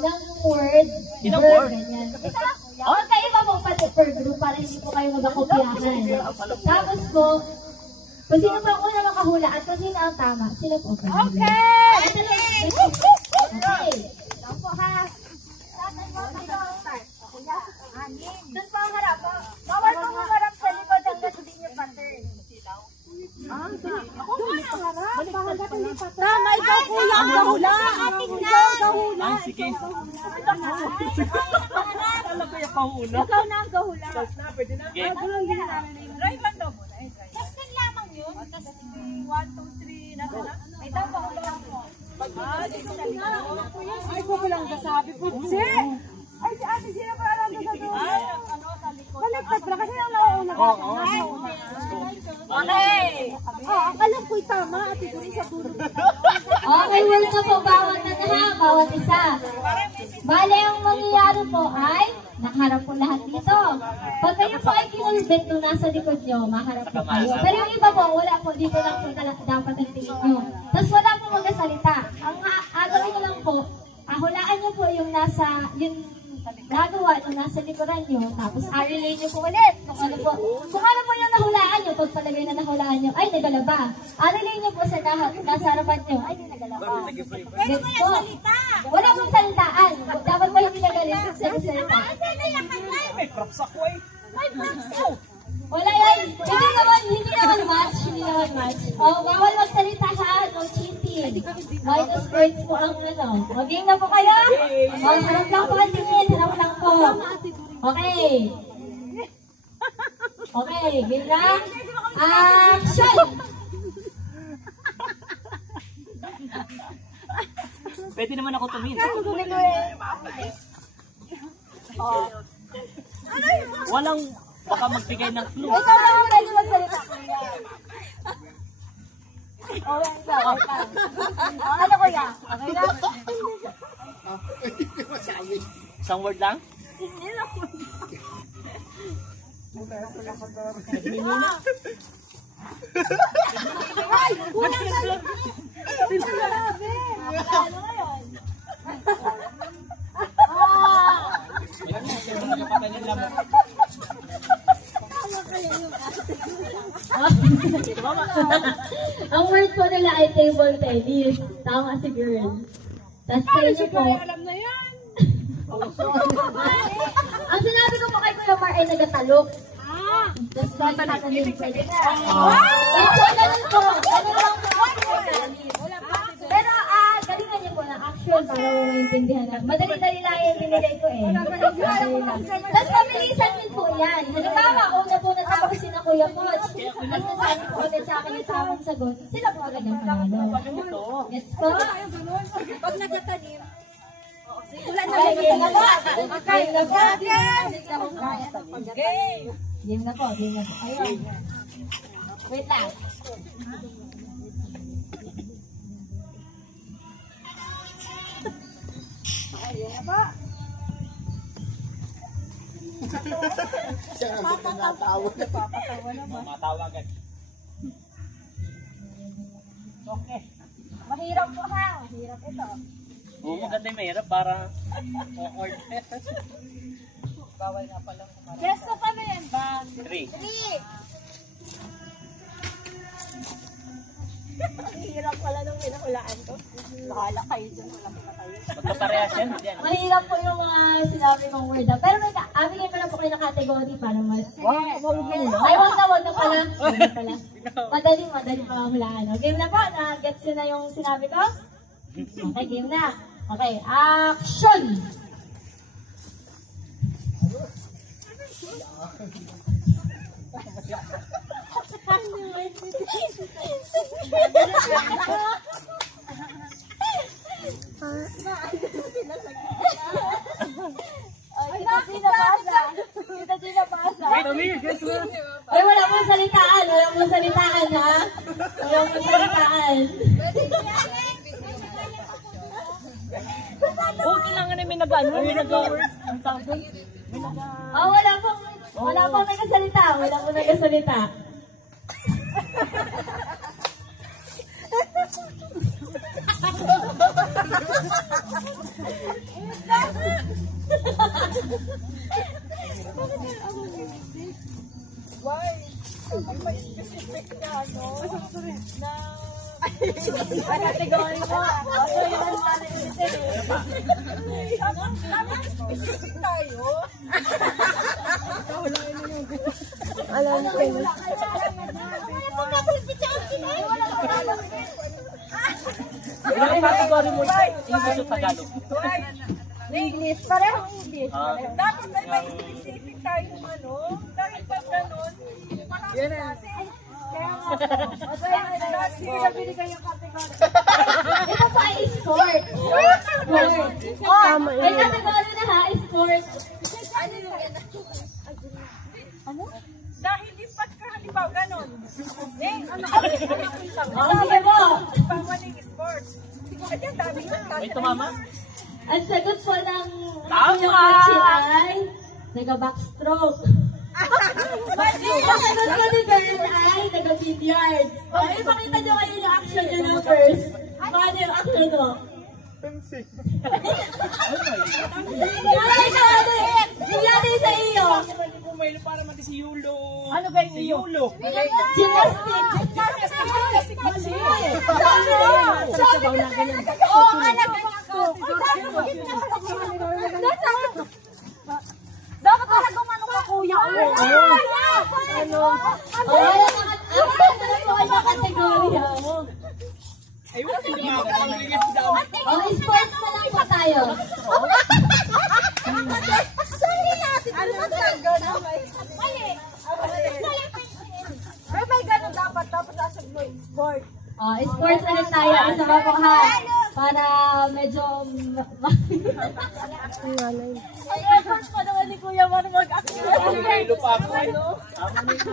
ng word. Ilang word? Ganyan. Magkaiba po pati per group para hindi po kayo magkakopyahan. Tapos po, kung sino po ang una makahula at kung sino ang tama, sila po. Okay! Okay. Ito po ha. Doon po ang harap. Bawal po humarap sa likod hanggang hindi niyo pattern. Ako nga ang harap. Bahala ka ni pattern. Tama, ikaw kuya ang gahula. Gahula. Ay, sige. Alam ko yung pahula. Ikaw na ang gahula. Okay. Drive lang daw mo. Testing lamang yun. Testing 1, 2, 3. Nasa na? May daw pa lang po. Ay, ko lang kasabi po. Ay, si ate, sino pa alam sa doon? Ay, ano, sa likod. Baliktad pala kasi yung nauna ka. Okay. Akala ko'y tama, ate, doon sa tulog. Okay, wala na po. Bawat na ha, bawat isa. Bale, ang mangyayari po ay nakaharap po lahat dito. Pag kayo po ay kinulbit nung nasa likod nyo, maharap po kayo. Pero yung iba po, wala po. Dito lang po dapat ang tingin nyo. Tapos wala po magasalita. Ang agawin nyo lang po, hulaan nyo po yung nasa, yung gagawa nung nasa likuran nyo. Tapos arilay nyo po ulit. Kung ano po yung nahulaan nyo, pag palagay na nahulaan nyo, ay nagalaba. Arilay nyo po sa nasa harapan nyo, ay di nagalaba. Pwede mo yung salita. Wala pong salitaan. Dapat mo yung pinagalit sa salita. May props ako eh. Wala yan. Hindi naman match. Bawal magsalita ha. No cheating. Minus points po ang ano. Maging na po kayo? Harap lang po ang tingin. Harap lang po. Okay. Okay. Game na. Action! Pwede naman ako tumingin. Walang baka magbigay ng clue. Ikaw lang mo pwede magsalita. Okay, ikaw. Ano ko yan? Okay na? Isang word lang? Ay! Walang salita! Grabe! Ano ngayon? Ang word po nila ay table tennis. Tama si girl. Tapos sa inyo po. Alam na yan! Ang sinabi ko po kay Kuya Mar ay nagatalok. Tapos bata na din pwede na. So, ganun po. Ganun lang po. Pero galingan niyo po na action para maintindihan natin. Madali-dali lang yung binigay ko eh. Tapos mabilisan din po yan. Halimbawa, una po natapos si na Kuya Coach. Tapos nasabi po ulit sa akin yung tamang sagot. Sila po agad ang panalo. Gets po? Pag nagtatanim, Game na po. Game na po. Game na po. Game na po. Ayun. Wait lang. ayan ba? Siya nga pinatawa. Papatawa na ba? Matawagan. Okay. Mahirap po ha. Mahirap ito. Oo, maganda yung mahirap para awkward. Bawal nga palang kumarap. Yes, na kami. 3. 3. Mahirap pala nung pinahulaan ko. Bahala kayo dyan. Walang pa kayo. Magkaparehas yan. Yan. Mahirap po yung mga sinabi mong word. Pero may amigay ko na po kayo na category para mas... Ay, wag na pala. Wag na pala. Madali pa ang hulaan. Game na po. Na-gets nyo na yung sinabi ko? Okay, game na. Okay, action! Wait a minute, guess what? Ay, wala mong salitaan. Wala mong salitaan, ha? Wala mong salitaan. Oo, kailangan na may nag-ano, may nag-work. Ang tawag doon? Oh, wala pong nagsasalita. Wala pong nagsasalita. Why? May specific na ano? Na... Ang kategory mo. Ako yun ang mga ulitin eh. Dapat specific tayo. Alam mo kayo. Ilang category mo English o Tagalog? English. Parehong English. Ah. Dapat may specific tayo ano. Dahil pag ganun, marami kasi. Kaya nga, sige na binigay yung kategory. Ito po ay sport. Sport. May kategory na ha, sport. Ano? Dahil di pagka halimbawa ganun. Ano? Sige po. Pamaling sports. Kaya dami nga. May tumama? Ang sagot po ng Tama! Kuya Kochi ay nag-backstroke. Ang sagot ko ni Bern ay nag-billiard. Okay, ipakita nyo kayo yung action nyo na first. Paano yung action mo? Nangyari sa iyo. Para mati si Yulo. Ano ba yung Yulo. Gymnastics. Oo, alam ko. Dapat pala gumano ka, kuya. Ano? Wala kategorya. Sports na lang po tayo. Ano ba gano'n? Mali. May gano'n dapat nasa mo sport. Sports na lang tayo. Isa pa po ha. Para medyo... Ay, sports pa naman ni Kuya Mar mag-action. Yulo pa ako.